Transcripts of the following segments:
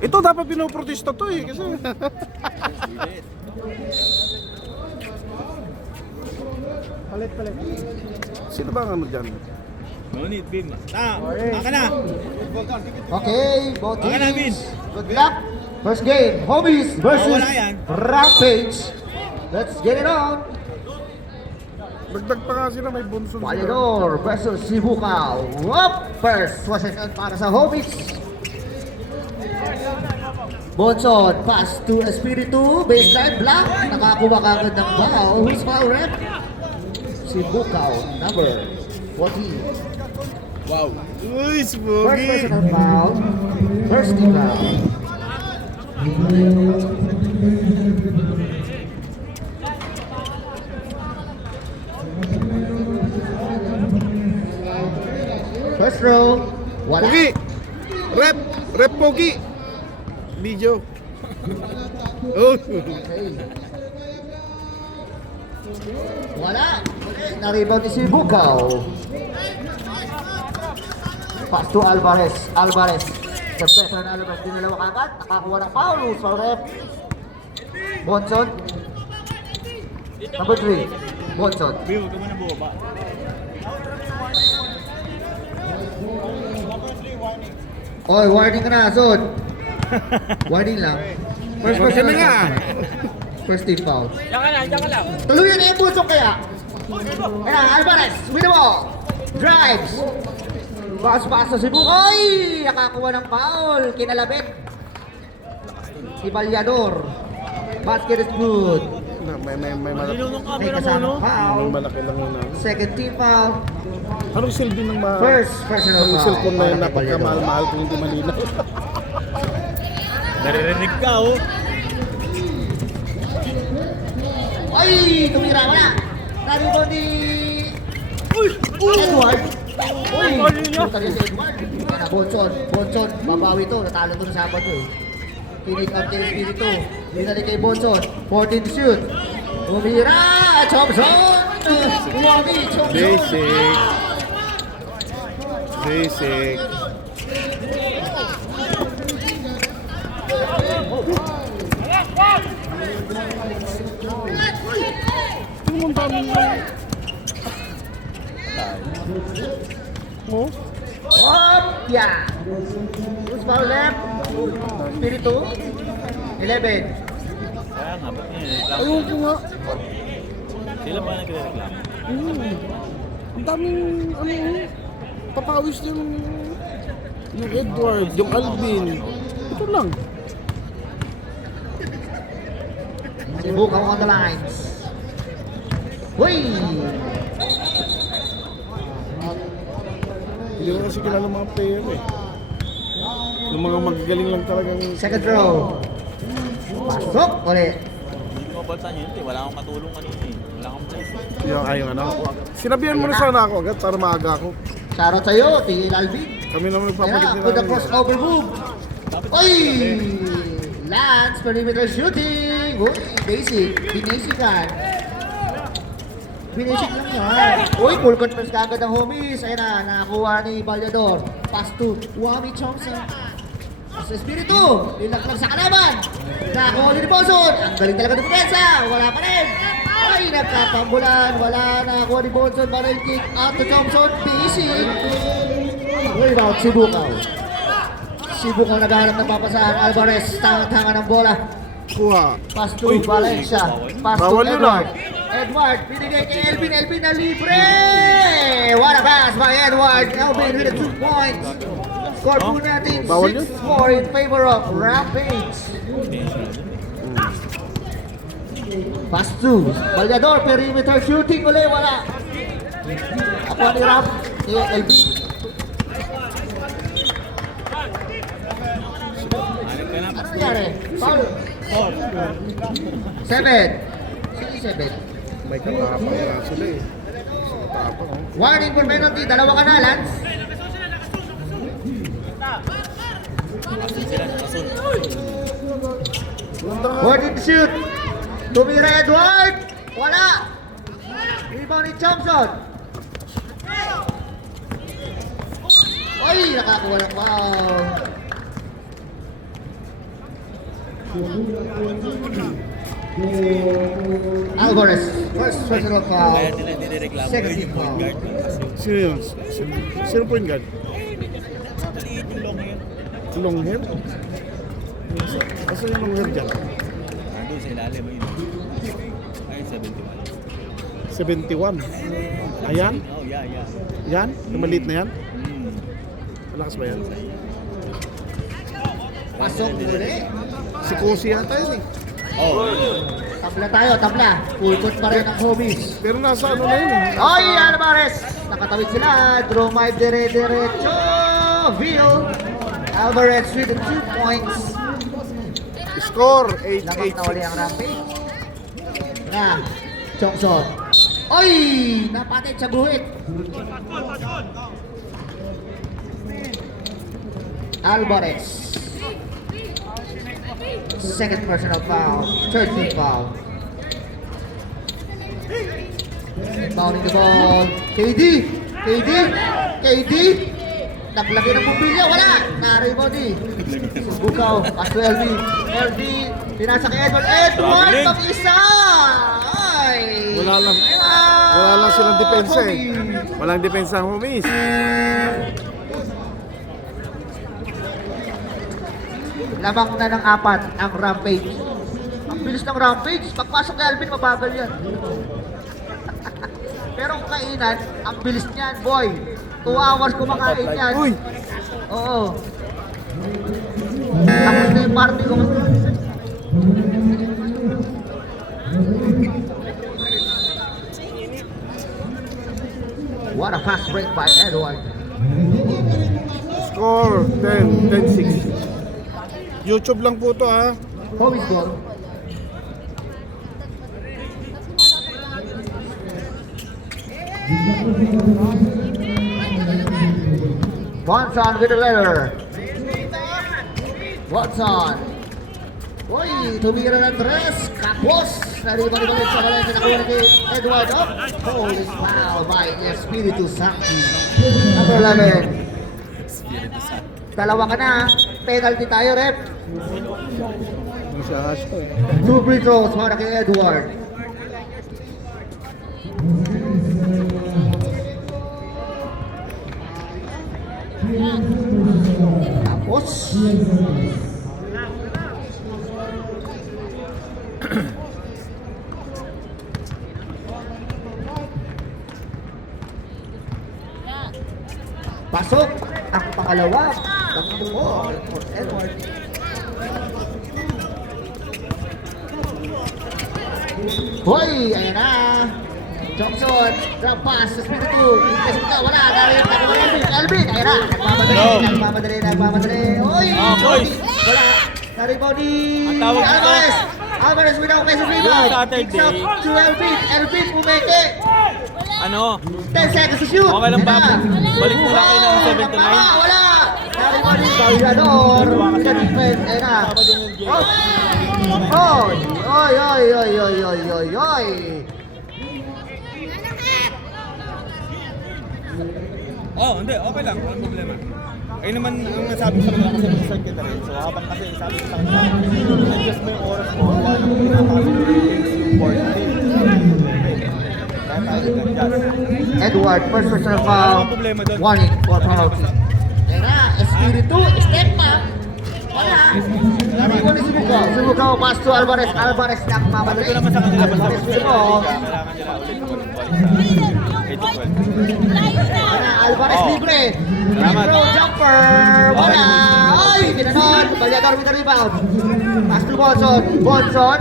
Ito dapat pinoprotesta to eh kasi. Palit. Sino ba ang ano dyan? No need, Bin. Aka na! Okay, both Aka na, Bin. teams. Good luck. First game, Homies versus wala yan. Rampage. Let's get it on. Dagdag pa nga sila, may bunso sila. Valedor versus Sibukaw. Up first possession para sa Homies. Bonson, pass to Espiritu, baseline block. Nakakuha kagad ng foul. Who's foul rep? Sibukaw, number 14. Wow. Uy, si First Bogi. personal foul. First team foul. First row. Wala. Pogi! Rep Pogi! Video. Oh. Okay. Wala. Na-rebound ni Sibukaw. Pass to Alvarez. The veteran Alvarez. Dinalawa kagad. Nakakuha ng foul. Foul rep. Bonson. Number 3. Bonson. Bin, huwag ka muna bumaba. Oy, warning ka na, Zod. Warning lang. First person na nga. First team foul. Diyan ka lang. Tuluyan na yung busok kaya. Ayan, Alvarez, with the ball. Drives. Pass sa Sibukoy. Nakakuha ng foul. Kinalabit. Si Valedor. Basket is good. May malaki. Nilunong May camera mo, no? kasamang May foul. malaki lang yun. Second team foul. Anong silbi ng mga... First personal Anong foul. cellphone na yun Para kay napagkamahal-mahal kung hindi malinaw? Naririnig ka, oh. Ay, tumira mo na. Sabi ko ni... Edward. Uy, puta niya si Edward. Kaya Bonson, babawi to. Natalo to na Sabado eh. Kinik up kay Espiritu. Binalik kay Bonson. 14 to shoot. Tumira! Thompson! Uwami! Thompson! Basic. Tingnan mo ang dami. Oh? Up! Yeah! Who's foul left? Espiritu? 11. Kaya nga, ba't nireklamo? Ayun ko nga. Sila ba nagre-reklamo? Ang daming papawis yung Edward, yung Alvin. Ito lang. Sibukaw on the lines. Uy! Hindi ko kasi kilala mga player eh. Yung mga magagaling lang talagang... Second row. Pasok ulit. Hindi ko mabalta niyo yun, eh. Wala akong katulong kanina eh. Wala akong place. Yung ayaw ano. Sinabihan mo na sana ako agad para maaga ako. Shoutout sa'yo, Tigil Alvin. Kami naman nagpapalit Ayan, nila. with the crossover move. Uy! Lance, perimeter shooting. Uy, basic. Binasican. Binasic lang yan. Uy, full conference kagad ang Homies. Ayan na, nakakuha ni Valedor. Pass to Wami Thompson. Sa Espiritu, nilaglag sa kalaban. Nakakuha ni Bonson. Ang galing talaga ng depensa. Wala pa rin. Ay, nagkapambulan. Wala, nakakuha ni Bonson. Barrel kick out to Thompson. Basic. Rebound, Sibukaw. Sibukaw naghahanap ng papasahan. Alvarez, tangan-tangan ng bola. Kuha. Pass to Valencia. Pass to Bawal yun, Edward. Edward, binigay kay Elvin. Elvin na libre! What a pass by Edward. Elvin with a 2 points. Score po natin Bawal yun? 6-4 in favor of Rampage. Pass to Valedor, perimeter shooting ulit. Wala. Ako ni Ram, ni Elvin. Ano nangyari? Foul. 7. Sige, 7. May katapang nga sila eh. Katapang oh. Warning for penalty. Dalawa ka na, Lance. Ganda nga. 14 to shoot. Tumira Edward. Wala. Rebound ni Thompson. Ay, nakakuha ng foul. Alvarez, first personal foul. Kaya nila nireklamo Second yun yung point foul. guard. Kasi Sino yun? Sino point guard? maliit yung long hair. Long hair? Asa yung long hair dyan? Nandun sa ilalim mo yun. Ay, 71. 71. Ayan? Oh, yeah. Yan? Yung maliit na yan? Hmm. Malakas ba yan? Pasok muli. Si Kosi yata yun eh. Oh, Tabla tayo, tabla. Full court pa rin ang homies. Pero nasa ano na yun eh. Oy, Alvarez! Nakatawid sila. Draw 5 dire-diretso. Vil. Alvarez with the 2 points. Score Lamang na uli 8-8-6. ang rampage. Na, Chongson. Oy! Napatid sa guhit. Alvarez. Second personal foul. Third team foul. Fouling the ball. KD! Naglaki ng bumbilya, wala! Naray mo di. Bukaw, pass to LB. LB, pinasa kay Edward. Edward, Traveling. mag-isa! Ay! Wala lang silang depensa eh. Walang depensa ang homies. Lamang na ng 4 ang rampage. Ang bilis ng rampage. Pagpasok kay Alvin, mabagal yan. Pero kung kainan, ang bilis niyan, boy. 2 hours kumakain yan. Uy! Oo. Tapos na yung party ko. What a fast break by Edward. Score 10-6. YouTube lang po to ha. Kobe's goal. Watson with the letter. Watson. Uy, tumira ng tres. Kapos. Nariba-ribalik sa kalente. Nakuha ni Edward. Oh, holy foul by Espiritu Santo. Number 11. Dalawa ka na. Penalty tayo, rep. Nasa hash ko eh. 2 free throws para kay Edward. Tapos. Pasok ang pangalawa. Tatlo for Edward. Hoy, ayan na. Johnson, drop pass sa speed 2. Kasi ito, wala. Dahil yung tayo Elvin, ayan na. Nagmamadali. Hoy, boys. wala. Naribaw ni Ang tawag dito. Alvarez. Alvarez without offensive rebound. Yung Saturday. Picks up to Elvin. Elvin, pumeke. Ano? 10 seconds to shoot. Okay lang ba? Ayan na. Balik muna kayo ng 7 to 9. Wala. Naribaw ni Salvador. Sa defense, ayan na. Oh. Oy. Oh, hindi. Okay lang. Walang problema. Ayun naman ang nasabi sa kanila kasi mag-start kita rin. So habang kasi sabi ko sa kanila, adjust mo yung oras mo. Wala nang pinapasok yung board. Kaya tayo nag-adjust. Edward, first personal foul. Walang problema doon. Warning for penalty. Ayan na, Espiritu, step pa. Wala. Hindi ko ni Subukaw, pass to Alvarez. Alvarez na mamadali. Ito naman sa kanila basta Alvarez mag-start to. kailangan nila ulit mag-balik sa 8 to 12. Ayan na, Alvarez Oh. libre. Salamat. Free throw, jumper. Wala. Ay, pinanon. Balyador with the rebound. Pass to Bonson. Bonson,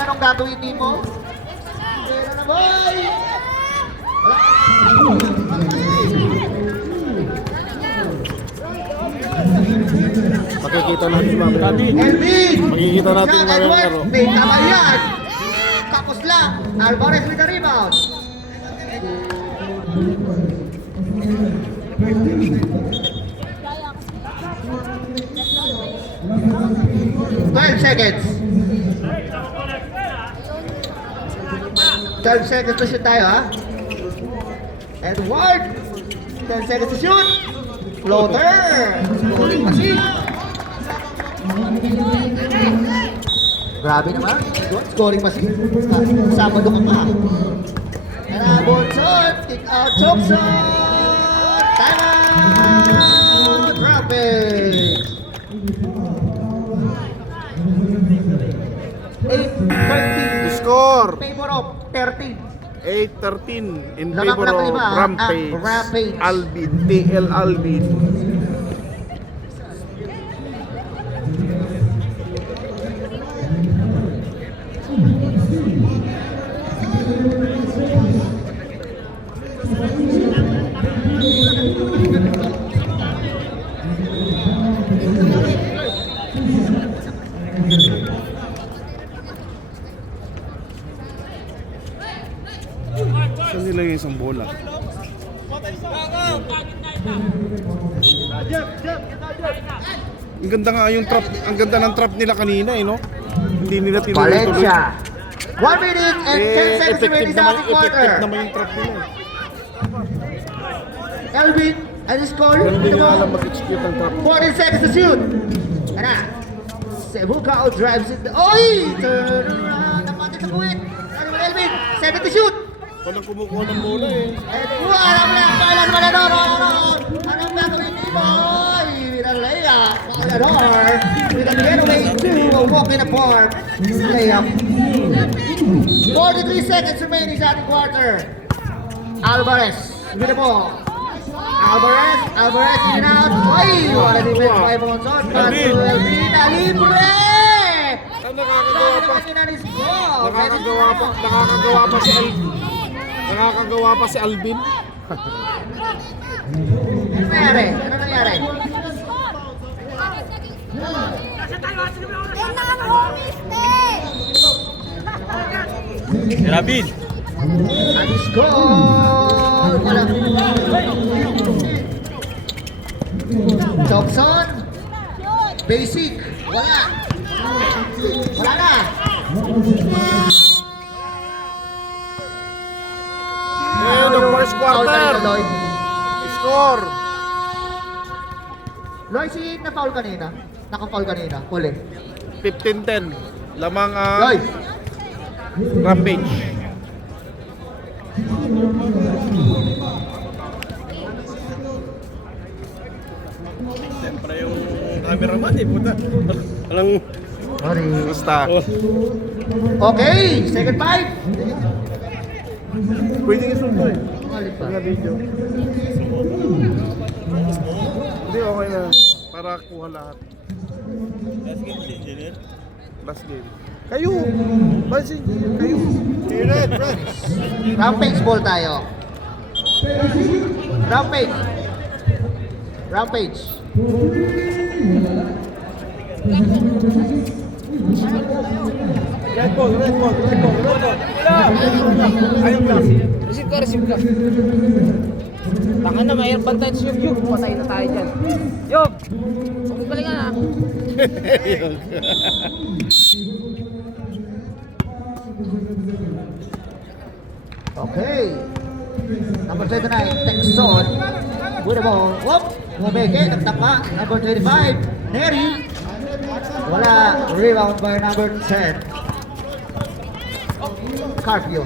anong gagawin ni mo? Pera na, boy. Pakikita natin mamaya. Elvin! Makikita natin Sa mamaya Edward, laro. may tama yan. Tapos lang. Alvarez with the rebound. Seconds. 12 seconds to shoot tayo, ha? Edward! 10 seconds to shoot! Floater! Floating machine! Grabe naman. Good scoring machine. Sabado ka pa. Tara, Bonson. Kick out, Chokson. Tara! Drop it. 8-13. Score! Favor of 13. 8-13 in Laban favor ko na of lima, Rampage. ang Rampage. Alvin, TL Alvin. Saan nila yung isang bola? Ang ganda nga yung trap, ang ganda ng trap nila kanina no? Hindi nila tinuloy-tuloy. Valencia. 1 minute and 10 seconds remaining sa ating quarter. effective naman yung trap nila. Elvin, and the score. Hindi nga alam mag-execute ang trap. 40 seconds to shoot. Tara. Sebukao drives it. Oy! Turn around. Napatid sa buwit. Ano mo, Elvin? 7 to shoot. Walang kumukuha ng bola eh. And alam na ang bailan Malador. Anong gagawin ni Boy? With a layup. Malador. With a getaway to a walk in the park. Layup. 43 seconds remaining sa ating quarter. Alvarez with the ball. Alvarez in and out. Ay, wala defense by Bonson. Pass to Elvin. Libre! Nakakagawa pa. Nakakagawa Nakakagawa pa si Alvin. Nakakagawa pa si Alvin. Ano nangyari? Ano nangyari? Rabin! Ano score? Wala. Thompson. Basic. Wala. Wala na. Ngayon, the first Foul quarter. kanina, Loy. Score. Loy, si na-foul kanina. Naka-foul kanina. Huli. 15-10. Lamang Loy. Rampage. Siyempre yung cameraman eh, puta. Alang Sorry. basta. Okay, second five. Pwede nga sunod eh. Umalit pa. Pag na-video. Hindi, okay na. Para kuha lahat. Last game. Kayo! Basin, kayo! Red, red! Rampage ball tayo. Rampage. Rampage. Red ball, red ball, red ball, red ball! Ayun lang. Receive ka. Tanga na, mayroon bantay sa Yug. Patay na tayo dyan. Yug! Huwag galingan ha. Okay. Number 29, Texon. With the ball. Whoop! Bumeke, nagtapa. Number 25, Neri. Wala. Rebound by number 10. Carpio.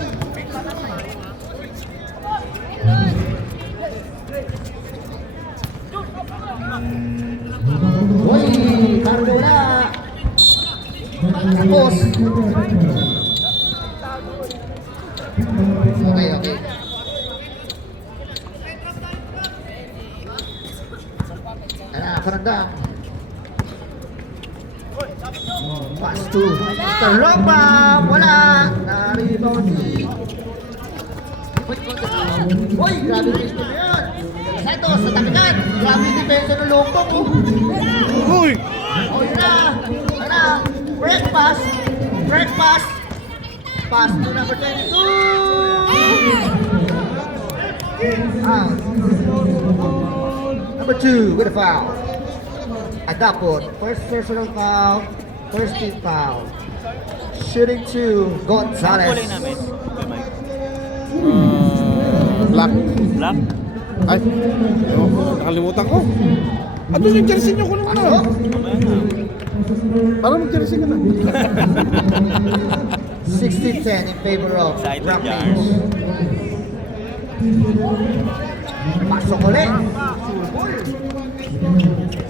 Uy! Carpio na. Tapos. Okay. Karandang. Pass to Mr. Lopa. Wala. Na-rebound si. Uy, grabe yung pistol yan. Santos, sa takinan. Grabe yung depensa ng Lopa. Uy! Oh, yun na. Break pass. Pass to number 22. Number 2 with a foul. Adapot. First personal foul. First team foul. Shooting 2. Gonzalez. Black. Black? Ay, nakalimutan ko. Ano yung jersey nyo ko naman Ano? Para mag-jersey ka na. 16-10 in favor of Excited, Rapids. Pasok ulit.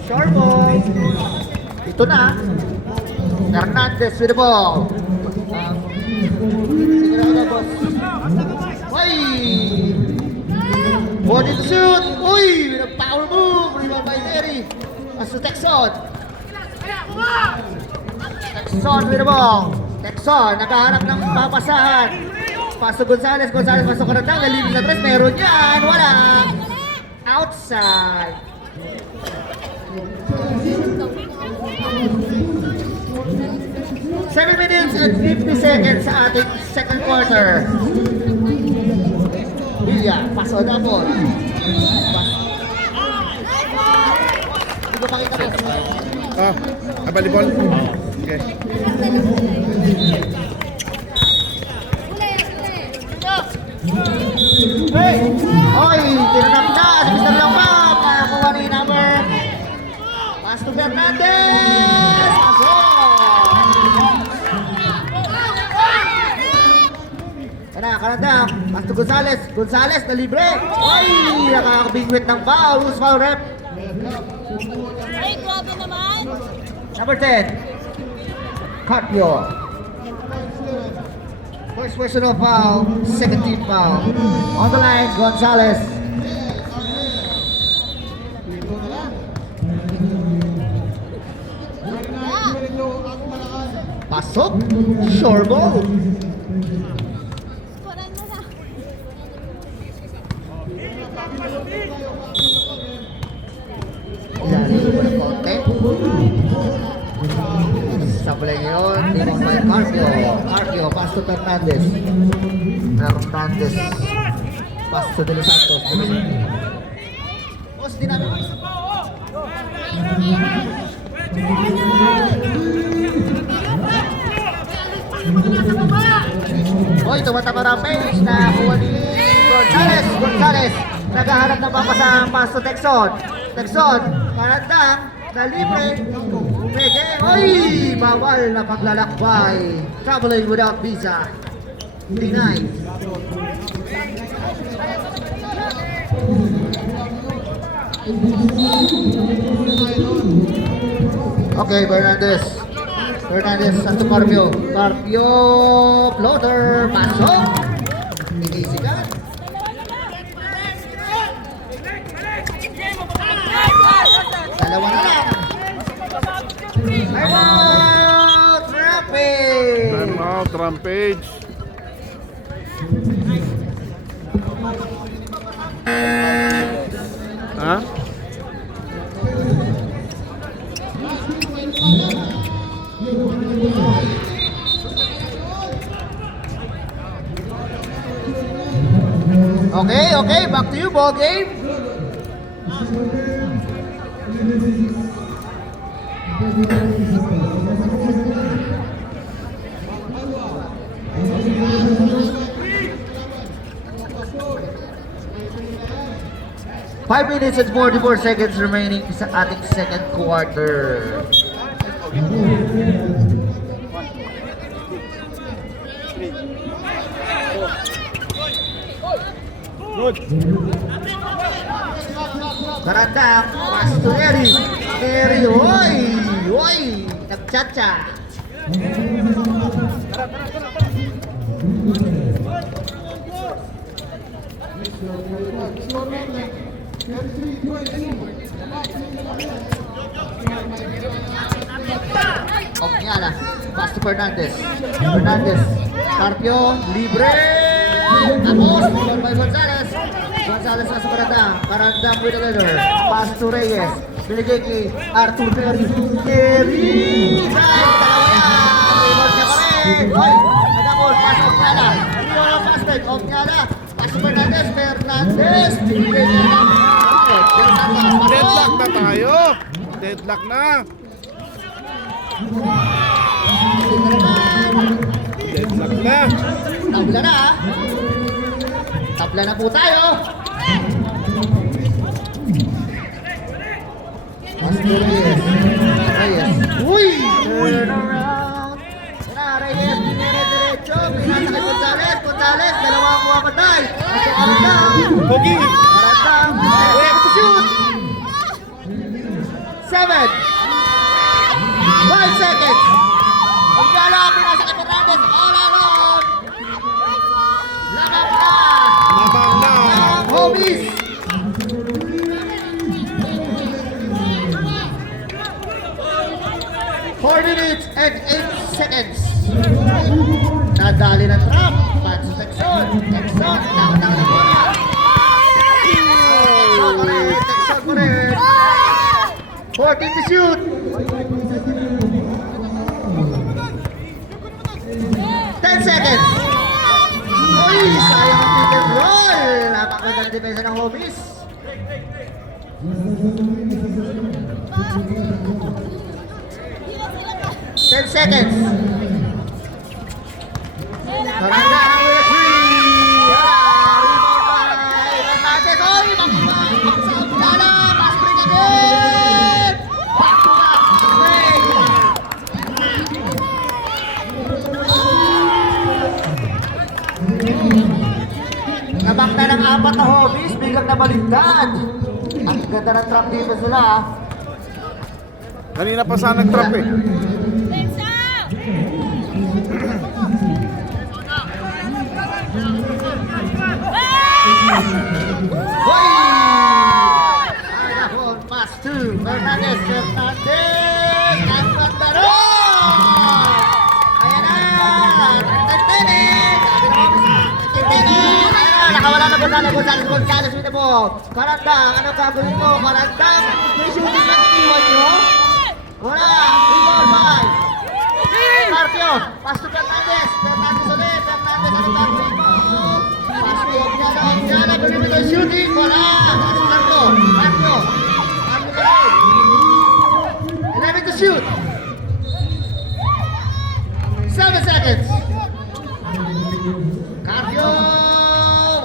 Short ball. Ito na. Hernandez with the ball. Sige na boss. Uy! Body to shoot. Uy! With a power move. Rebound by Terry. As to Texon. Texon with the ball. Texon, nakahanap ng papasahan. Pasok Gonzales. Gonzales pasok ka na tang. Nalibig sa tres. Meron yan. Wala. Outside. Seven minutes and 50 seconds sa ating second quarter. Villa, paso na po. Hindi ko pakita po. Volleyball? Okay. Oy, tinanap na. Si Mr. Lambam. Nakakuha ni number. Pass to Fernandez. Pasok. Kanada. Pass to Gonzales. Gonzales na libre. Oy, nakakabingwit ng foul. Who's foul rep? Ay, grabe naman. Number 10. Carpio. First personal foul, second team foul. On the line, Gonzales. Pasok, sure ball. Kuran mo na. Ilalim mo ng konti. Sablay yun, limang by Carpio. Carpio, pass to Fernandez. Fernandez. Pass to De Los Santos. Boss, di namin. Oy, tumatama Rampage. Nakakuha ni Gonzales. Gonzales. Naghahanap ng papasang pass to Texon. Texon, parandang, na libre. Umeke. Oy, bawal na paglalakbay. Traveling without visa. Denied. Okay, Fernandez. Fernandez sa Carpio. Carpio, floater, pasok. Inisigan. Dalawa na lang. Time out, Rampage. Time out, Rampage. Ha? Okay, okay, back to you, ball game. Five minutes and 44 seconds remaining sa ating second quarter. Good. Karandang, pass to Eri. Eri, oy! Oy! Nagchacha. Ognala, pass to Fernandez. Fernandez, Carpio, libre. Tapos, ball by Gonzales. Gonzales nasa Karandang. Karandang with the leader. Pass to Reyes. Binigay kay Arthur Perry. Perry! Dalawa yan! Rebound niya pa rin. Oy! Nagabol. Pass to Ognala. Rio ng basket. Ognala. Pass to Fernandez. Fernandez. Binigay niya. Deadlock na tayo. Deadlock na. Deadlock na. Tabla na. Tabla na po tayo. Reyes. Reyes. Uy! Turn around. Reyes, dire-diretso. Pinasa kay Gonzales. Gonzales, dalawa ang kumakatay. Kasi Karandang. Pogi! Karandang. Ready to shoot. 7. 5 seconds. Ang gala, pinasa kay Fernandez. All alone. Lakap na. Labang na! Ang Homies. Four minutes and 8 seconds. Nadali ng trap. Panso section. Texon. Nakataka ng bola. Texon ko rin. Texon ko rin. 14 to shoot. 10 seconds. Uy, sayang ang pick and roll. Napakaganda depensa ng Homies. 10 seconds. Karanda ang with a 3. Rebound by Fernandez. Oy, makibay. Sa Abdala. Pass break again. Back to back. Break. Nabak na ng 4 na Homies. Biglang nabaligtad. Ang ganda ng trap dito sila. Kanina pa sana nag-trap eh. Pensa! Hoy! Ayahon, pass to Fernandez. Fernandez! Ang ganda ron! Ayan na! Tintinig! Sabi na mo, tintinig! Ayan na! Nakawala na Gonzales. Gonzales with the ball. Karandang, anong gagawin mo? Karandang! May shooting na iniwan nyo? Wala! Rebound by Carpio! Pass to Fernandez! Fernandez ulit! Fernandez, anong gagawin mo? Pass to Ognana! Gawin mo ito shooting! Wala! Pass to Carpio! Carpio pa rin! 11 to shoot! 7 seconds! Carpio!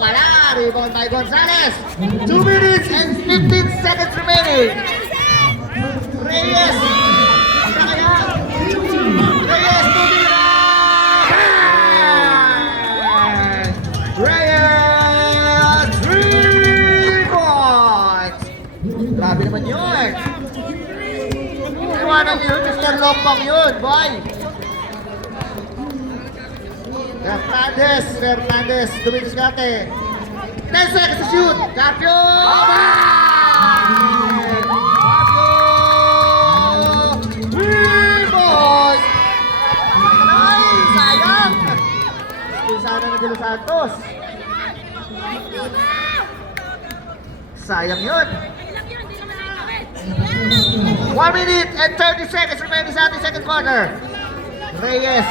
Wala! Rebound by Gonzales! 2 minutes and 15 seconds remaining! Reyes! Basta kaya! Reyes, tumira! Reyes! 3 points! Grabe naman yun! Iwanan yun, Mr. Lompong yun, boy! Fernandez, dumidiskarte. 10 seconds to shoot! Carpio! Sana ng De Los Santos. Sayang yun. 1 minute and 30 seconds remaining sa ating second quarter. Reyes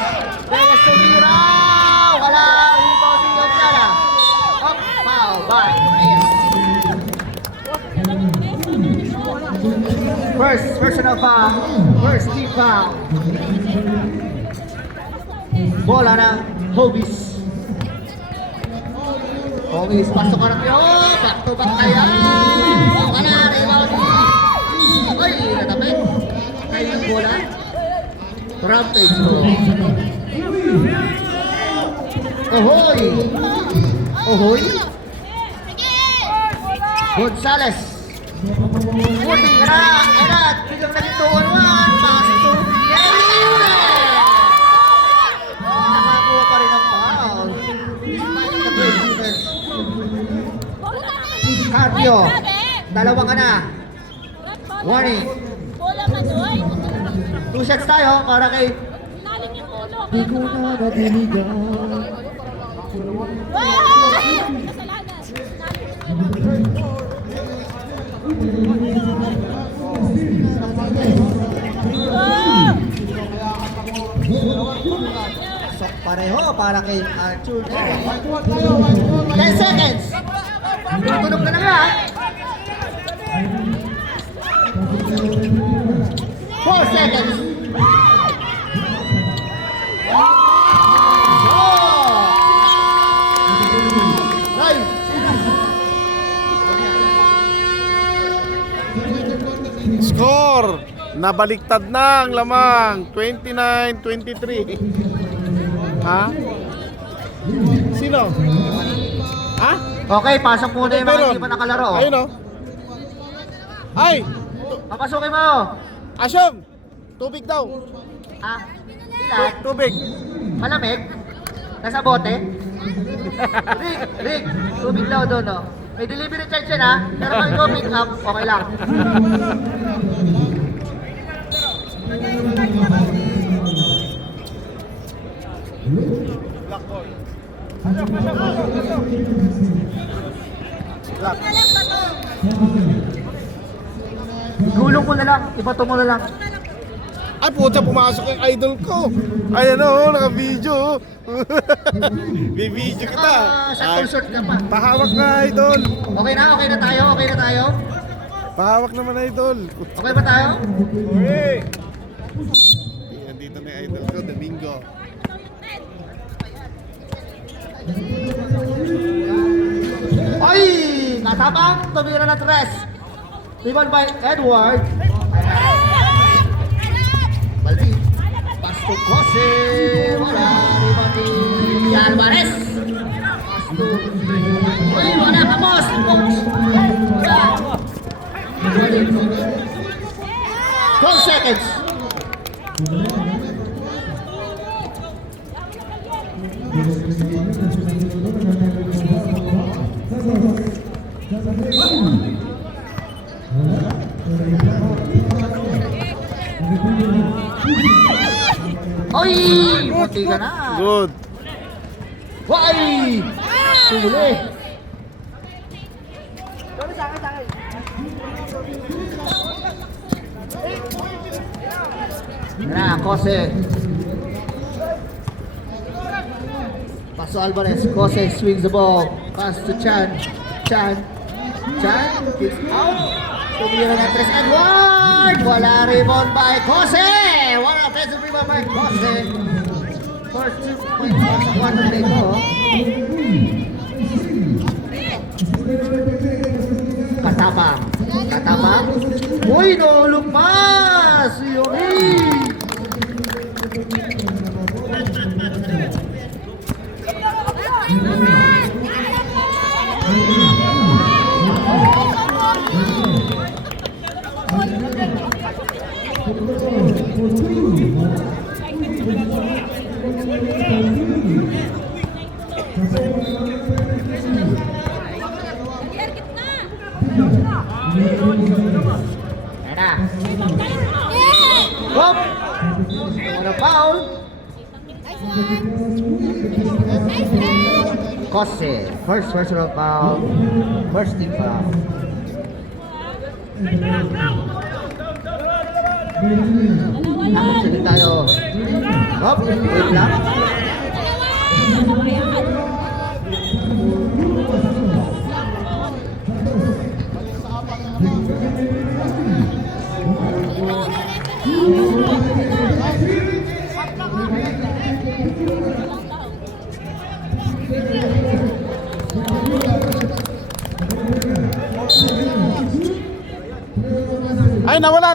tumira. Wala. Rebound ni Ognana. Foul by Reyes. First personal foul. First team foul. Bola ng Homies. Homies, pasok ka na kayo. Back to back kaya. Wala, rebound. Uy, natapit. Kayo yung bola. Rampage mo. Ohoy. Ohoy. Gonzales. Puti ka na. Ayan, biglang naging 2-on-1. Pass to nakakuha pa rin ang foul. Despite the great defense. Carpio, dalawa ka na. Warning. Bola pa doon. 2 shots tayo para kay... Naling yung ulo. Di ko na nadiligan. Kasalanan. 'Sok pareho para kay Arthur. 10 seconds. Tutunog na nga. 4 seconds. Nice. Score! Nabaliktad na ang lamang. 29-23. Ha? Sino? Ha? Okay, pasok muna yung mga Meron. hindi pa nakalaro. Ayun o. Ay! Papasukin mo. Asyong! Tubig daw. Ah, ilan? Tubig. Malamig? Nasa bote? Rick, tubig daw doon, no? May delivery charge yan, ha? Pero pag ikaw pick up, okay lang. Gulong mo na lang, ibato mo na lang. Ay, puta, pumasok yung idol ko. Ayan o, naka-video. Bibidyo kita. Sa short ka pa. Pahawak na, idol. Okay na tayo, okay na tayo. Pahawak naman, idol. Okay ba tayo? Okay. Nandito na yung idol ko, Domingo. Ay! Natabang, tumira na tres. Rebound by Edward. Baldi. Pasto Jose. Wala. Rebound ni Alvarez. Pasto. Uy, wala ka, boss. Wala. 12 seconds. Oy! Munti ka na. Good. Why? Suli. Na, Jose. Paso Alvarez. Jose swings the ball. Pass to Chan. Chan kicks out. Tumira na tres. Edward! Wala rebound by Jose! Wala offensive rebound by Jose. First 2 points sa quarter break ko. Katapang. Uy, nahulog pa! Si Yomi! Ayan na. Hop! Wala foul. Jose. First personal foul. First team foul. Sige tayo. Hop! Wait lang. Ay, nawala.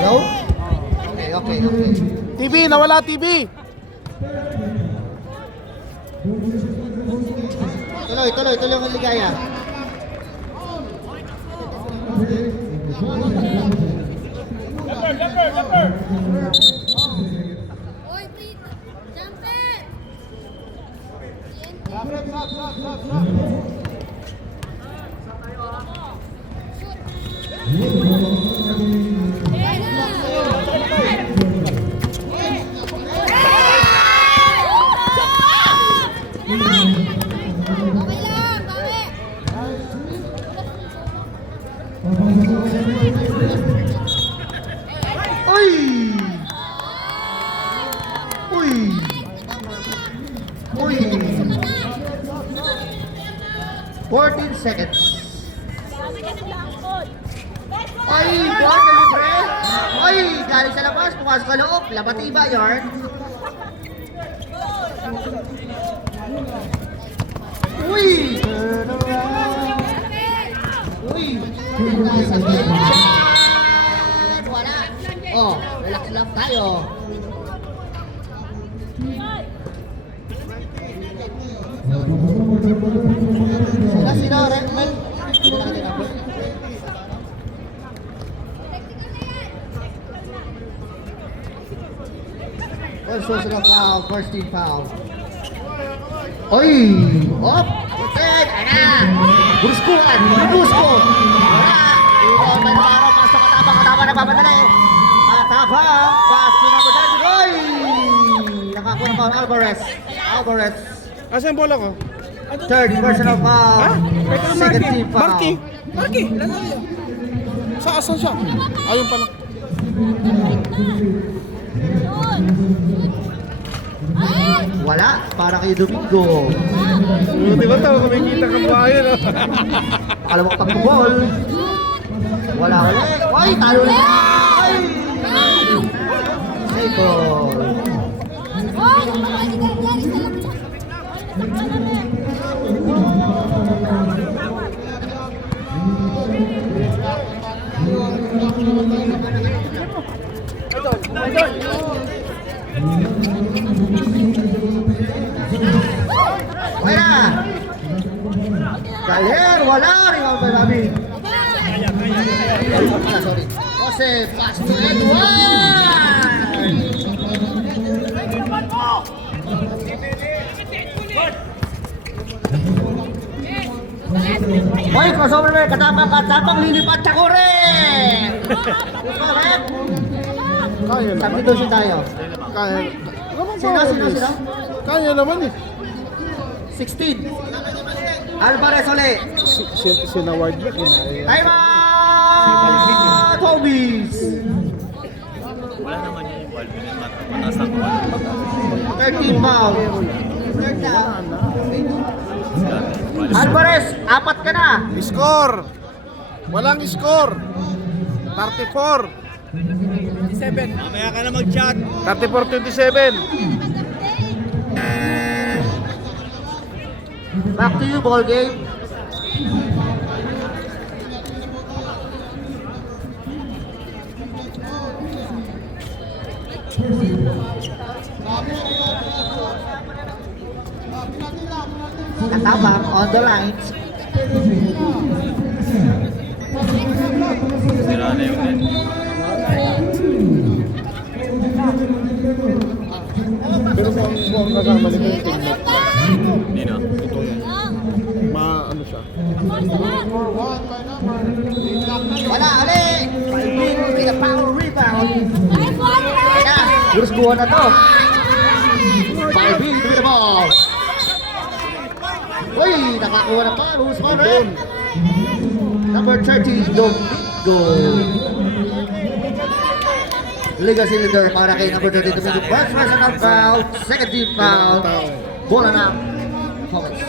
Hello? Okay. TV, nawala TV. Tuloy ang ligaya. Oy, Pete! Jump it! Uy! 14 seconds. Ay, buwan na libre. Ay, galing sa labas, pumasok sa loob. Labati ba, yarn? Uy! Turn around! Uy! Nasa bench! Wala! Oh, relax lang tayo. Sino? Redman? Sino na natin number? First personal foul, first team foul. Oy! Op! Putin! Ayan na! Bruskuan! Brusko! Wala! Iwan tayo ng araw. Pasok katapang nagpapadala eh. Katapang! Pass to number 9. Oy! Nakakuha ng foul. Alvarez. Asan yung bola ko? Third personal foul. Second team foul. Marky! Saan siya? Ayun pala. Wala. Para kay Domingo. Di ba ito? Kumikita ka ba yun? Alam mo pag-ball. Wala ulit. Oy! Talo na! Oy! Save ball. Wala! Galer! Wala! Rebound by Bobby. Sorry. Jose, pass to Edward! Hoy, crossover na! Katapang lilipat sa kore! Correct! Kaya naman. Substitution tayo. Kaya. Sino? Kaya naman eh. 16. Alvarez ulit. Sinaward ba? Time out! Tobies! Wala naman yung ball. Mataas lang ko. 13 foul. Third down. Alvarez, 4 ka na. Score! Walang score! 34! Mamaya ka na mag-chat. 34-27. Back to you, ball game. Katabang on the lines. Sira na yung net. Pero mukhang kasama nito yung team mo. Nino. Ano siya? Wala, ulit. With a power rebound. Kaya, Bruce buwan na to. Balvin with the ball. Uy, nakakuha na pa. Who's on it? Number 30, Domingo. Legacy leader para kay number 30, Domingo. First personal foul, second team foul. Bola na. Focus.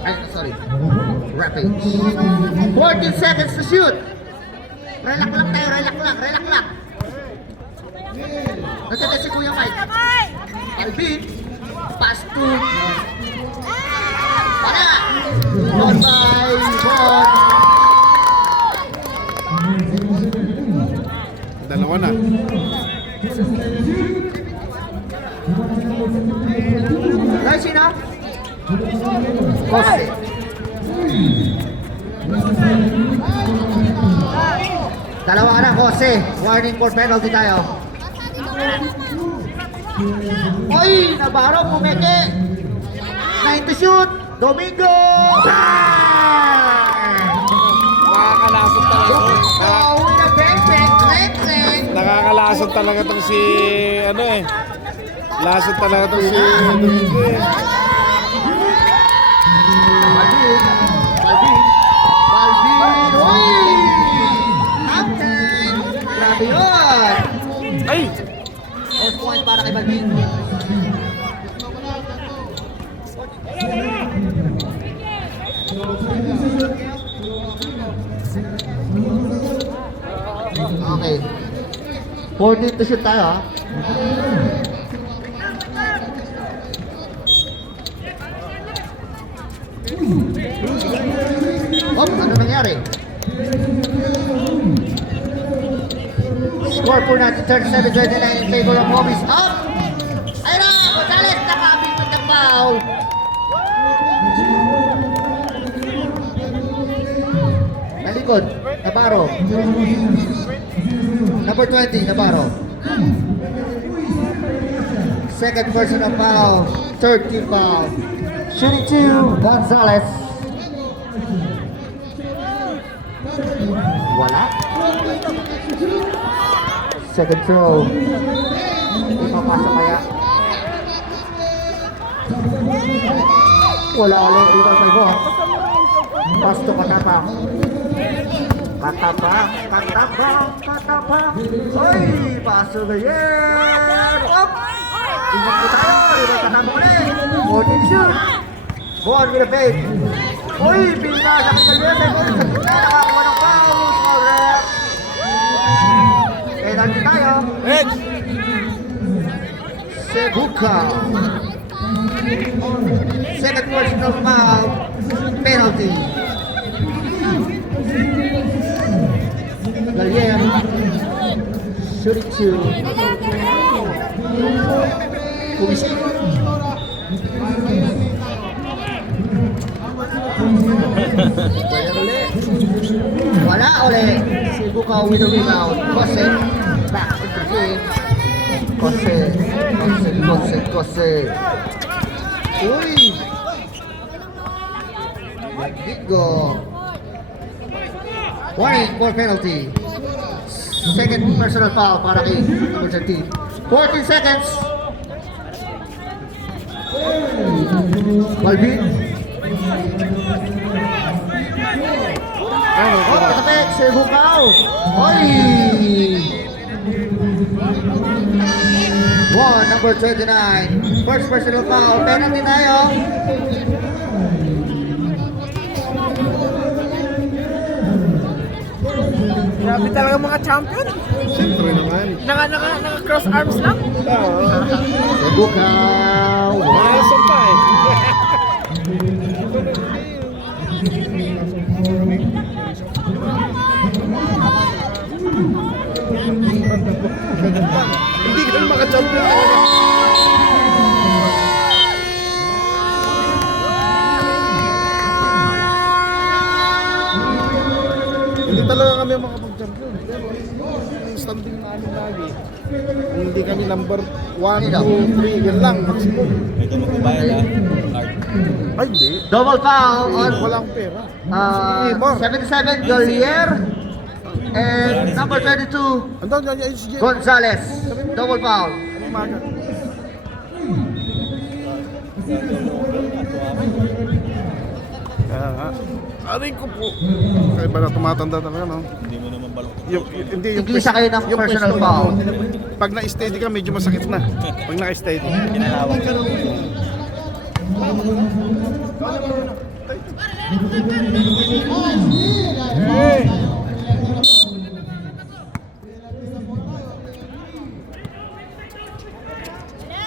Ay, sorry. Rapids. 14 seconds to shoot. Relax lang tayo, relax lang. Nagtatay si Kuya Mike. Alvin. Pass to. Wala. On by Bon. Dalawa na. Guys, sino? Jose. Dalawa na, Jose. Warning for penalty tayo. Oy, Navarro, pumeke. 9 to shoot. Domingo. Nakakalasot talaga. Uwi na bang. Nakakalasot talaga tong si ano eh. Lasot talaga tong si Domingo eh. Balvin. Uy! Captain. Grabe yun. Ay! First point para kay Balvin. Okay. 14 to shoot tayo ha. Ano nangyari? Score po natin 37-29 in favor of Homies. Up! Ayun na! Gonzales nakabing with the foul. Nalikod. Navarro. Number 20, Navarro. Second personal foul. Third team foul. Shooting 2, Gonzales. Wala. Second throw. Ipapasok kaya. Wala ulit dito may ball. Pass to Katapang. Katapang. Oy! Paso na yan! Up! Ingat po tayo! Dito Katapang ulit! 14 shoot! Ball with a fake. Uy! Pinta sa Katapang! Sa gitna nakakuha ng foul! Small rep! Penalty tayo! Edge! Sebuka. Second personal foul. Penalty. Gallier. Shooting 2. Kumisik. Wala ulit. Sebuka with the rebound. Kose. Back to the game. Kose. Uy! Bigo. Warning for penalty. Second personal foul para kay number 13. 14 seconds. Balvin. Oh, nakapek. Sebukaw. Uy! One, number 29. First personal foul. Penalty tayo. Grabe talaga mga champion. Siyempre naman. Naka-cross arms lang. Sebukaw. Ayos pa eh. Hindi ka maka-champion talaga. Hindi talaga kami makapag-champion. Pero yung standing namin lagi, kung hindi kami number 1, 2, 3, yan lang, maximum. Ito magbabayad card. Ay, hindi. Double foul on Walang pera. 77 Gallier and number 32 Andun, yan si Jen. Gonzales. Double foul. Umaga. Kaya nga. Aray ko po. Kaya ba na tumatanda talaga, no? Hindi mo naman balok. Hindi, Tigisa kayo ng yung personal pwesto foul. mo, pag na-steady ka, medyo masakit na. Pag naka-steady. Kinalawag ka.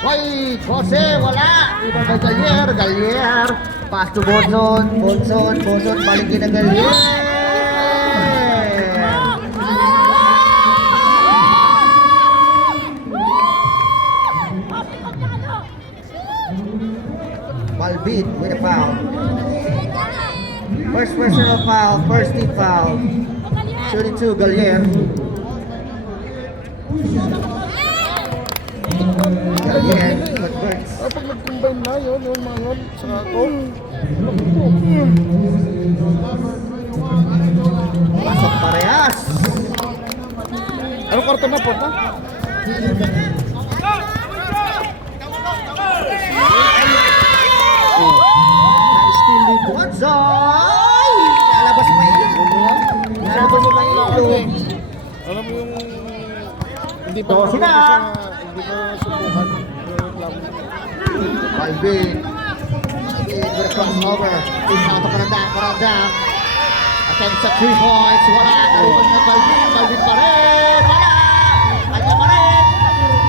Hoy, Jose, wala. Iba kay Gallier. Pass to Bonson, balikin na Gallier. Malbit with a foul. First personal foul, first team foul. Shooting 2, Gallier. Gallier, converts. Pag nag-combine na yun, yung mga yun, saka ako. Pasok parehas. Anong karton na po, ha? Na-steal ni Bonzoy! Lalabas pa yun. Lalabas pa yun. Alam mo yung... Hindi pa Ito sila. Hindi pa subukan. Balvin. With a crossover. Is out of Paranda. Attempt sa 3 points. Wala. Kalipos na Balvin. Balvin pa rin. Wala. Kanya pa rin.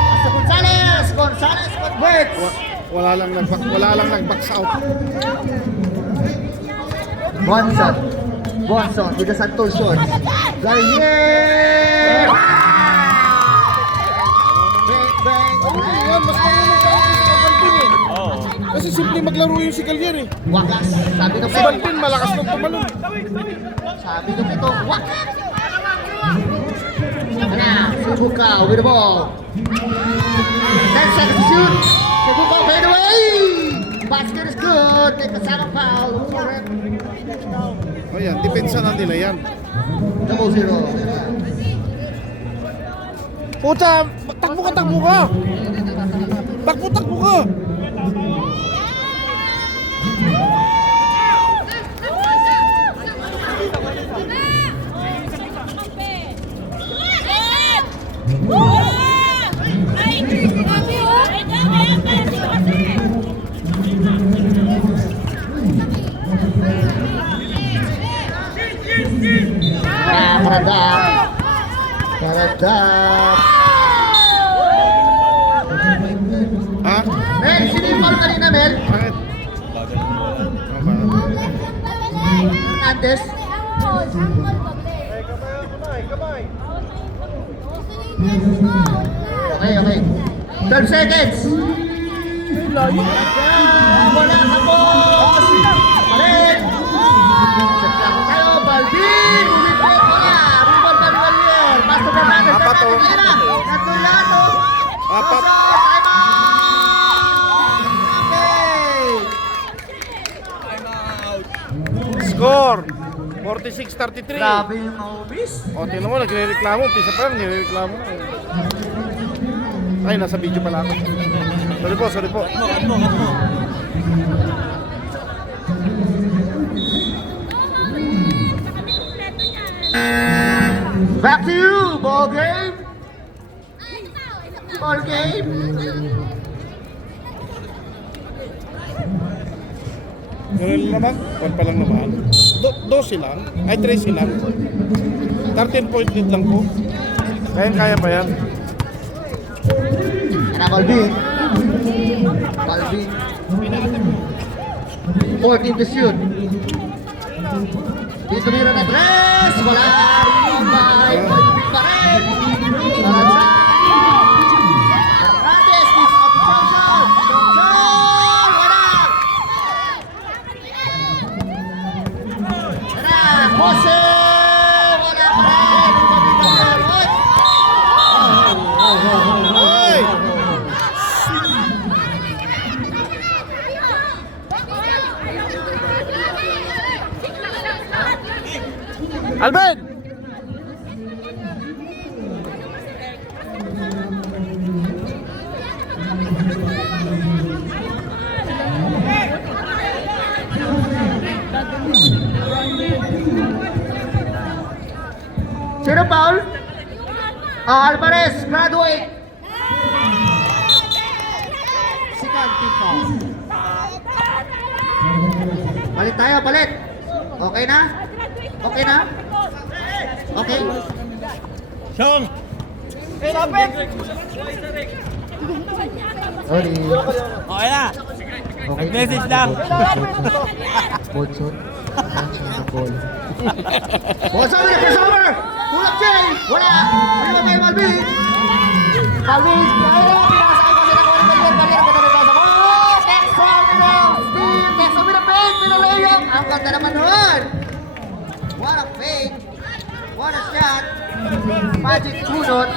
Hasta Gonzales. Gonzales converts. Wala lang nag-box out. Bonson. Bonson with the Santos shot. Garnier! Bang, bang, Ano yan? Mas marunong ka ako sa Balbin eh. Oo. Kasi simple maglaro yung si Gallier eh. wakas. Sabi ng Si Balbin malakas ng tumalon. Sabi ng ito, wakas! Ano? Subuka with the ball. 10 seconds to shoot. Subuka fade away. Basket is good. May kasamang foul. Ayan, depensa na nila yan. 0-0. Puta, takbo ka, takbo ka! Takbo, takbo ka! Karadap. Karadap. Ha? Mel, sino yung foul kanina, Mel? Bakit? Antes. Okay, okay. 12 seconds. Wala ka po. Palit. Set lang tayo, Balvin. Umipit mo na. Rebound by Gallier. Pastor Fernandez. Apat, oh. Ayan na. Tatlo lahat, oh. Apat. Time out. Score! 46-33. Grabe yung homies. O, tingnan mo, nagre-reklamo. Pisa pa lang, nagre-reklamo na. Ay, nasa video pala ako. Sorry po, sorry po. Back to you, ball game. Ball game. Ganun naman, 1 pa lang naman. 12 lang, ay 13 lang. 13 point lead lang po. Kaya pa yan. Ana Balvin. Balvin. 14 to shoot. Dito mira na tres. Wala. Rebound by Balvin pa rin. Para sa Hernandez. Miss up Johnson. Johnson. Wala. Wala. Jose. Wala pa rin. Ay! Alvin! Sino foul? Alvarez, graduate. Second team foul. Palit tayo, palit. Okay na? Okay na? Okay? Siyong! Sorry. Okay na! Okay. Message lang. Bonson. Ball. Bonson, press over! Tulak Jay! Wala! Wala kay Malvin! Malvin! Pinasakay ko sila ko rin Gallier. Gallier ang ganda ng pasa. Oh! Texon! Steve! Texon with a fake! With a layup! Ang ganda naman nun! What a fake! What a shot! Magic bunot!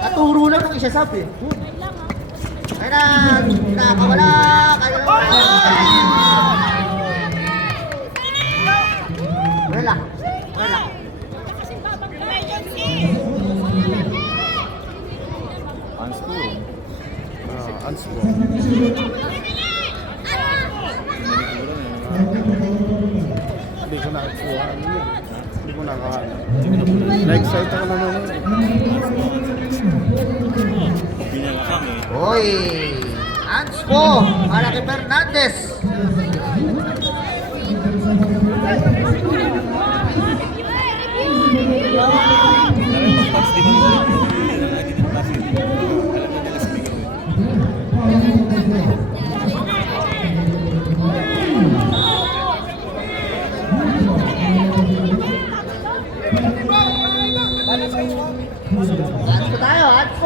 Naturo lang nung isa sabi. Kaya na! Nakawala! Kaya na! Wala. Wala. Anspo. Hindi ko nakakuha. Hindi ko nakakuha. Na-excite ako na naman. Hoy! Anspo! Para kay Fernandez!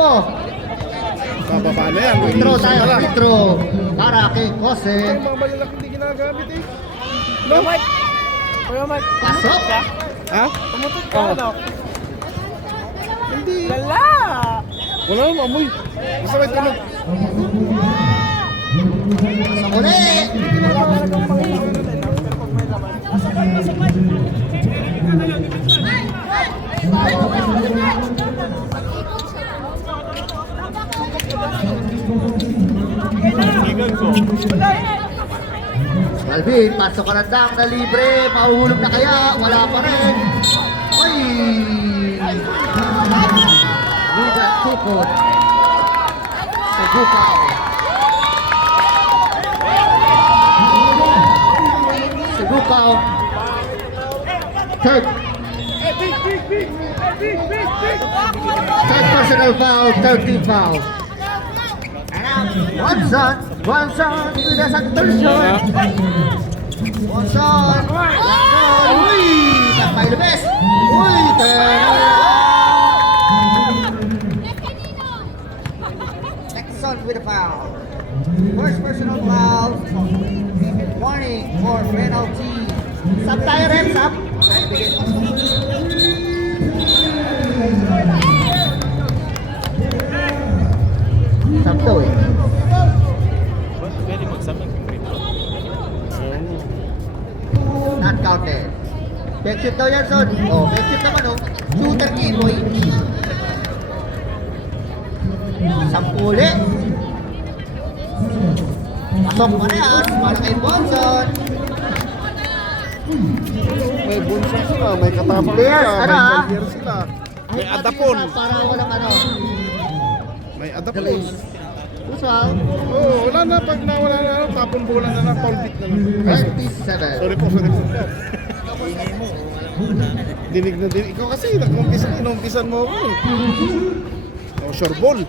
mo. Bababa na yan. Free throw tayo, Isa lang. free throw. Para kay Jose. Ay, mga malalaki hindi ginagamit eh. Kuya Mike. Kuya Mike. Pasok. Ha? Tumutot ka, ano? Hindi. Lala! Wala naman amoy. Basta may tunog. Pasok ulit. Alvin, pasok ka ng dunk na libre. Mahuhulog na kaya? Wala pa rin. Ay! Lugat tukod. Segukaw. Segukaw. Third personal foul, third team foul. Watson, tidak satu shot. Watson, uy, sampai lebes. Uy, Texon with a foul. First personal foul. Warning for penalty. Sub tayo rin, sub. Sub daw eh. Pwede mag-submit. Not counted. Backshoot daw yan, Son. Oh, backshoot naman, oh. Shooter key, boy. Sampuli. Pasok mo na yan. Para kay Bonson. May bunso sila, may katapang Players, sila, ano, may ha? kalyer sila. May Ay, adapon. para walang ano. May adapon. Delay. Usual. Oo, wala na. Pag nawala na, tapon bola na lang, foul beat na lang. Ay, 27. sorry po. Dinig na dinig. Ikaw kasi, inumpisan mo ako eh. Oh, sure ball.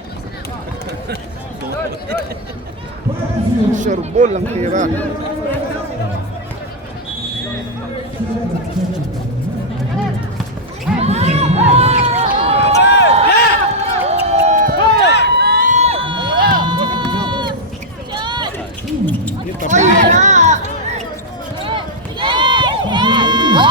Sure ball ang tira. Yung tabi. Ay, na! Ano?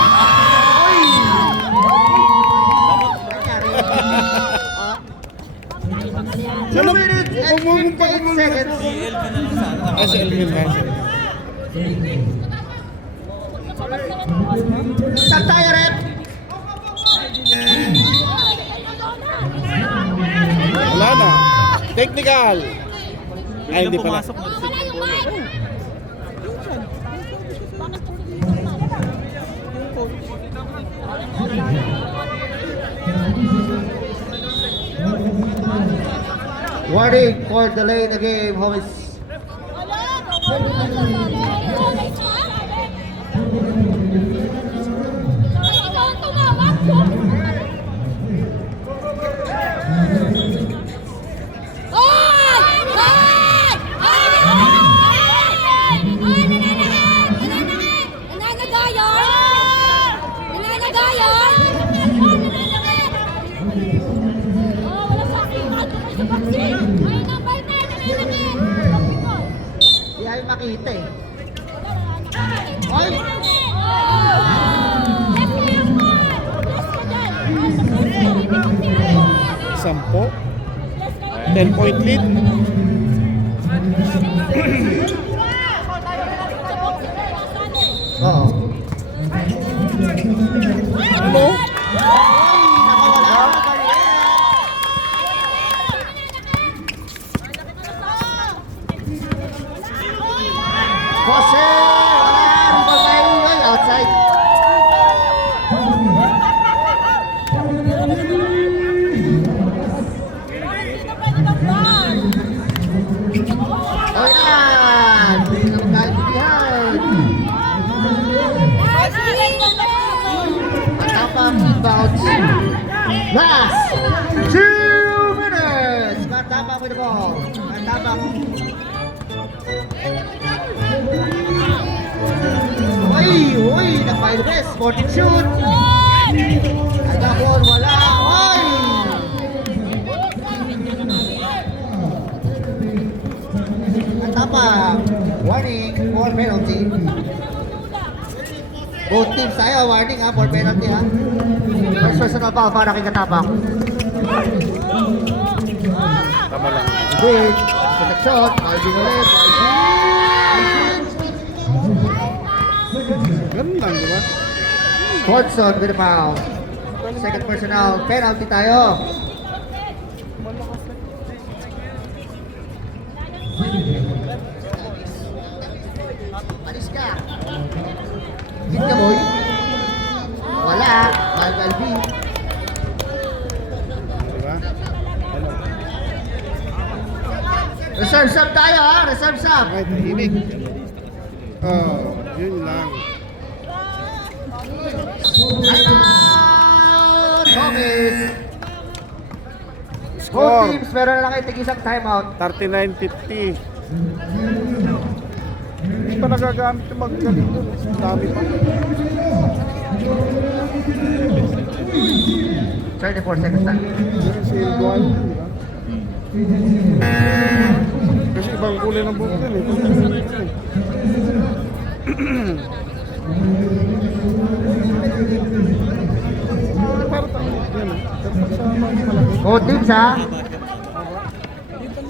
2 minutes and Huwag mong 58 seconds. Ah, si Elvin na. Start tayo, rep. Wala na. Technical. Ay, hindi pala. Pumasok mo sa bola. Warning for delay in the game, homies. Di ay makita eh. Ay! Sampo. 10-point lead. Oo. Ano? Jose! Wala! Rebound tayo. Ay, outside. Okay na! Hindi na magkaintindihan. Matapang inbounds. Last 2 minutes. Matapang with the ball. Matapang. Uy! Nag-file sporting shoot. Agapon, wala. Uy! Both teams tayo, warning ha, for penalty ha. First personal foul para kay Katapang. Tama lang. Big, protection, Alvin ulit, Alvin! Ganun lang, di ba? Hodgson with the foul. Second personal, penalty tayo. Alis ka. Hit ka, boy. Wala, Alvin. Di ba? Ano? Reserve sub tayo ha, reserve sub. Okay, tahimik. Oh, yun lang. Timeout! Gomez! Both Score. teams, meron na lang kayo tig-isang timeout. 39-50. Hindi pa nagagamit yung magaling doon. Dami pa. 34 seconds na. Yan si Duan. Kasi ibang kulay ng buhok yan eh. Para tayo. Yan ah. Both teams ha.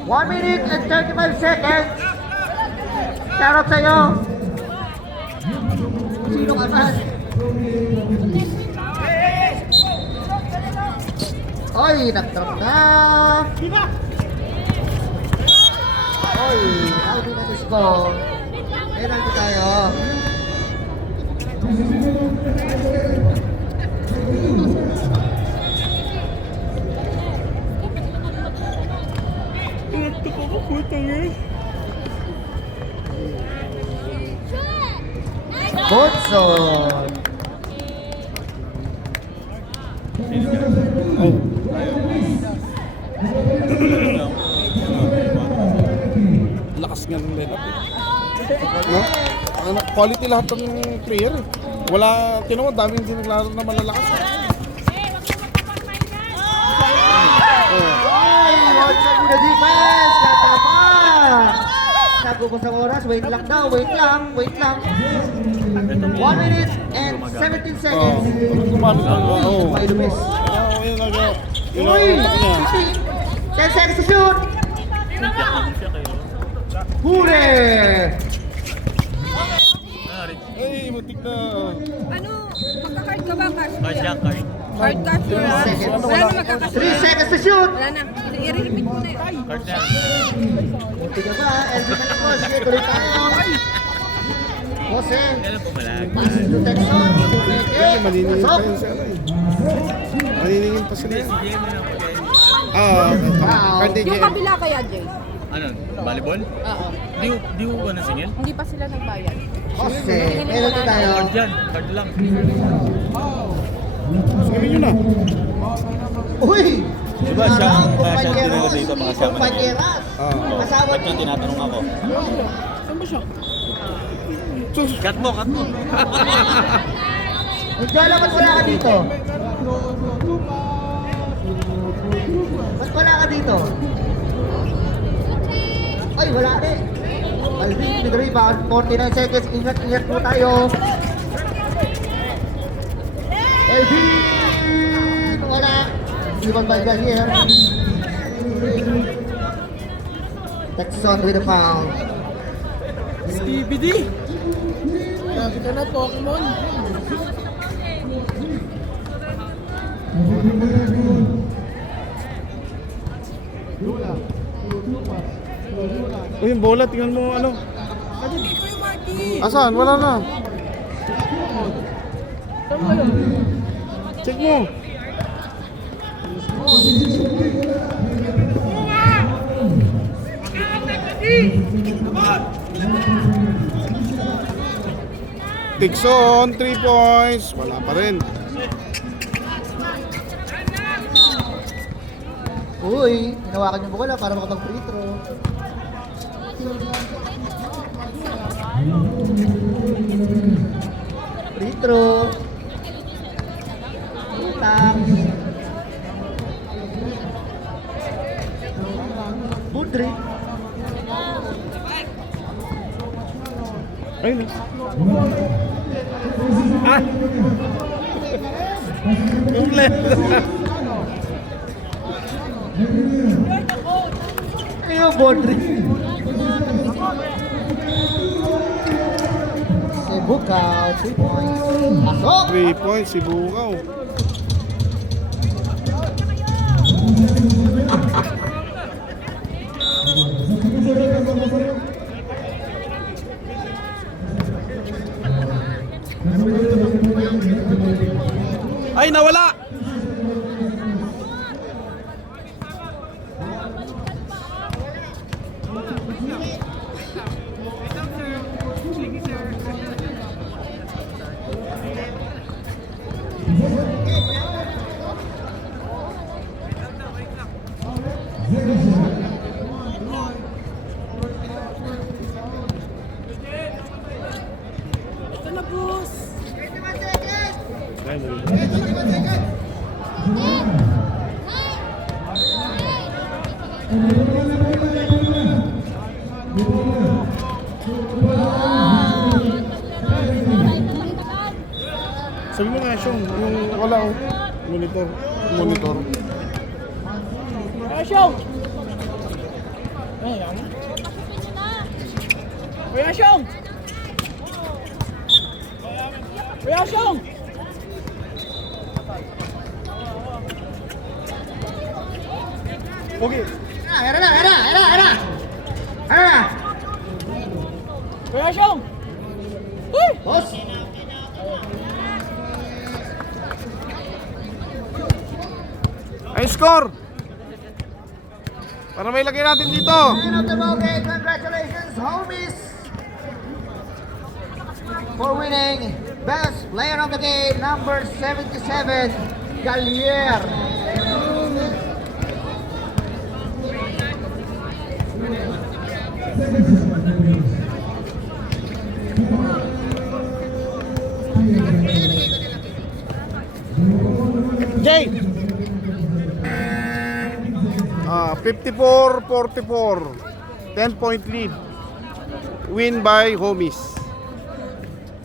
1 minute and 35 seconds. Shout out sa'yo. Sino ka man? Oy, nag-drop na. Oy, Alvin na score. Penalty tayo. Hodgson. Oh. Lakas nga ng lineup eh. No? Quality lahat ng player eh. Wala, tinan mo, dami hindi naglaro na malalakas eh. Ay, Hodgson with the defense. Katapa. Nagubos ang oras. Wait lang daw. Wait lang. 1 minute and 17 Oh, seconds. gumamit ng May lumis. yun ang yun Uy! ang utak niya. 10 seconds to shoot. Huli! Ay, mutik na. Ano? Magka-card ka ba? Cash? Card yan, card. Card cash or ano? Seconds. Wala na magkakash. 3 seconds to shoot. Wala na. I-repeat mo na yun. Card yan. Munti ka ba? Elvin na ako. Sige, tuloy tayo. Jose. Kailan pumalag? Pass to Texon. Kasi maniningin pa yun sa ano eh. Maniningin pa sila. Card Yung kabila kaya, Jay? Ano? Volleyball? Oo. Di ko ba nasingil? Hindi pa sila nagbayad. Jose. Penalty tayo. Card yan. Card lang. Sabi nyo na. Uy! Diba siya tinalo dito baka siya man. Kumpanyeras. Kasama Ba't yung tinatanong ako? Sus, Cut mo, cut mo. Magdala, ba't wala ka dito? Ba't wala ka dito? Ay, wala ka eh. Alvin, with rebound, 49 seconds. Ingat po tayo. Alvin! Wala. Rebound by Gahier. Texon with the foul. Stevie D! Grabe ka na, Pokemon! uy, yung bola, tingnan mo ano. Asan? Wala na. Check mo. Dixon, 3 points. Wala pa rin. Uy, hinawakan yung bola para makapag-free throw. Free throw. Tap. Budri. Ayun. Ha? Kompleto. Ayun, Bondre. Sebukaw, 3 points. Pasok! 3 points si Bukaw. Ay, nawala! Sabi mo nga siyang, yung wala oh. Monitor. Monitor. Okay. Era na! Boss! Ay, score! Para may lagay natin dito. Man of the ball game, congratulations, homies! For winning Best Player of the Game, number 77, Gallier. Jay! 54-44. 10-point lead. Win by Homies.